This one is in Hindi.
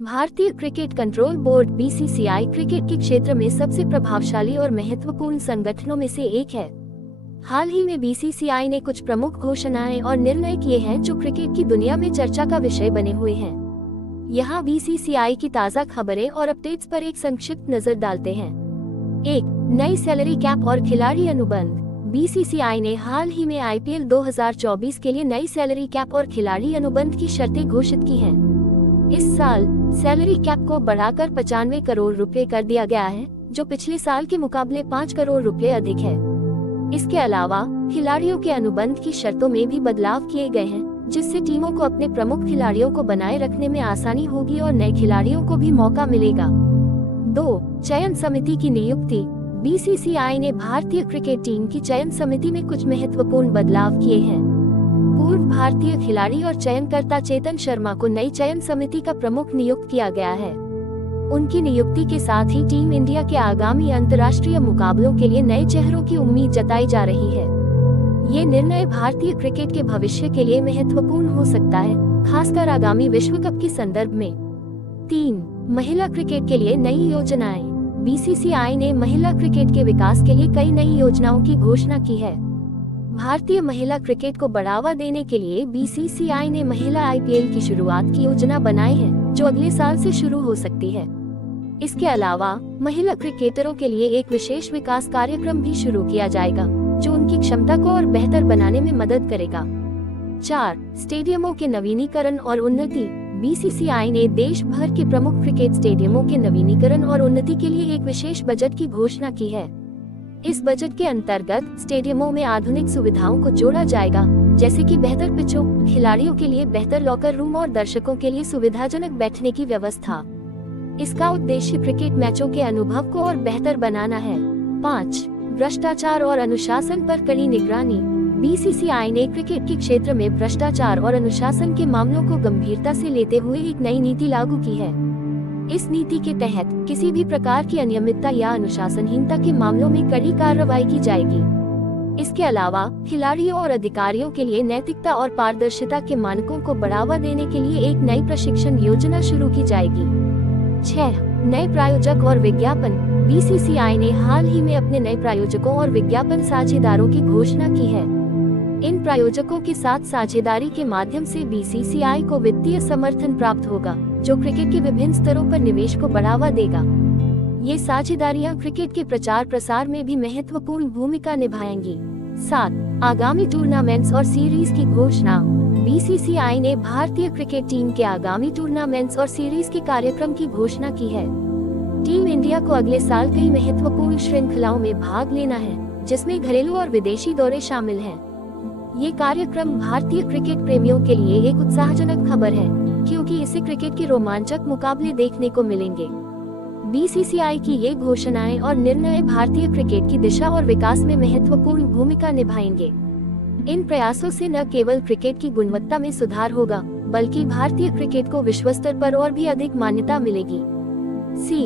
भारतीय cricket control board BCCI cricket के क्षेत्र में सबसे प्रभावशाली और महत्वपूर्ण संगठनों में से एक है। हाल ही में बीसीसीआई ने कुछ प्रमुख घोषणाएं और निर्णय किए हैं जो क्रिकेट की दुनिया में चर्चा का विषय बने हुए हैं। यहाँ बीसीसीआई की ताज़ा खबरें और अपडेट्स पर एक संक्षिप्त नजर डालते हैं। 1. नई सैलरी कैप और खिलाड़ी अनुबंध। बीसीसीआई ने हाल ही में आईपीएल 2024 के लिए नई सैलरी कैप और खिलाड़ी अनुबंध की शर्तें घोषित की हैं। इस साल सैलरी कैप को बढ़ाकर 95 करोड़ रुपए कर दिया गया है, जो पिछले साल के मुकाबले 5 करोड़ रुपए अधिक है। इसके अलावा खिलाड़ियों के अनुबंध की शर्तों में भी बदलाव किए गए हैं, जिससे टीमों को अपने प्रमुख खिलाड़ियों को बनाए रखने में आसानी होगी और नए खिलाड़ियों को भी मौका मिलेगा। 2. चयन समिति की नियुक्ति। बीसीसीआई ने भारतीय क्रिकेट टीम की चयन समिति में कुछ महत्वपूर्ण बदलाव किए हैं। पूर्व भारतीय खिलाड़ी और चयनकर्ता चेतन शर्मा को नई चयन समिति का प्रमुख नियुक्त किया गया है। उनकी नियुक्ति के साथ ही टीम इंडिया के आगामी अंतर्राष्ट्रीय मुकाबलों के लिए नए चेहरों की उम्मीद जताई जा रही है। ये निर्णय भारतीय क्रिकेट के भविष्य के लिए महत्वपूर्ण हो सकता है, खासकर आगामी विश्व कप के संदर्भ में। 3. महिला क्रिकेट के लिए नई योजनाएं। बीसीसीआई ने महिला क्रिकेट के विकास के लिए कई नई योजनाओं की घोषणा की है। भारतीय महिला क्रिकेट को बढ़ावा देने के लिए बीसीसीआई ने महिला आईपीएल की शुरुआत की योजना बनाई है, जो अगले साल से शुरू हो सकती है। इसके अलावा महिला क्रिकेटरों के लिए एक विशेष विकास कार्यक्रम भी शुरू किया जाएगा, जो उनकी क्षमता को और बेहतर बनाने में मदद करेगा। 4. स्टेडियमों के नवीनीकरण और उन्नति। बीसीसीआई ने देश भर के प्रमुख क्रिकेट स्टेडियमों के नवीनीकरण और उन्नति के लिए एक विशेष बजट की घोषणा की है। इस बजट के अंतर्गत स्टेडियमों में आधुनिक सुविधाओं को जोड़ा जाएगा, जैसे कि बेहतर पिचों, खिलाड़ियों के लिए बेहतर लॉकर रूम और दर्शकों के लिए सुविधाजनक बैठने की व्यवस्था। इसका उद्देश्य क्रिकेट मैचों के अनुभव को और बेहतर बनाना है। 5. भ्रष्टाचार और अनुशासन पर कड़ी निगरानी। बीसीसीआई ने क्रिकेट के क्षेत्र में भ्रष्टाचार और अनुशासन के मामलों को गंभीरता से लेते हुए एक नई नीति लागू की है। इस नीति के तहत किसी भी प्रकार की अनियमितता या अनुशासनहीनता के मामलों में कड़ी कार्रवाई की जाएगी। इसके अलावा खिलाड़ियों और अधिकारियों के लिए नैतिकता और पारदर्शिता के मानकों को बढ़ावा देने के लिए एक नई प्रशिक्षण योजना शुरू की जाएगी। 6. नए प्रायोजक और विज्ञापन। बीसीसीआई ने हाल ही में अपने नए प्रायोजकों और विज्ञापन साझेदारों की घोषणा की है। इन प्रायोजकों के साथ साझेदारी के माध्यम से बीसीसीआई को वित्तीय समर्थन प्राप्त होगा, जो क्रिकेट के विभिन्न स्तरों पर निवेश को बढ़ावा देगा। ये साझेदारियां क्रिकेट के प्रचार प्रसार में भी महत्वपूर्ण भूमिका निभाएंगी। 7. आगामी टूर्नामेंट्स और सीरीज की घोषणा। बीसीसीआई ने भारतीय क्रिकेट टीम के आगामी टूर्नामेंट्स और सीरीज के कार्यक्रम की घोषणा की है। टीम इंडिया को अगले साल कई महत्वपूर्ण श्रृंखलाओं में भाग लेना है, जिसमें घरेलू और विदेशी दौरे शामिल हैं। ये कार्यक्रम भारतीय क्रिकेट प्रेमियों के लिए एक उत्साहजनक खबर है, क्योंकि इससे क्रिकेट के रोमांचक मुकाबले देखने को मिलेंगे। बीसीसीआई की ये घोषणाएं और निर्णय भारतीय क्रिकेट की दिशा और विकास में महत्वपूर्ण भूमिका निभाएंगे। इन प्रयासों से न केवल क्रिकेट की गुणवत्ता में सुधार होगा, बल्कि भारतीय क्रिकेट को विश्व स्तर पर और भी अधिक मान्यता मिलेगी। सी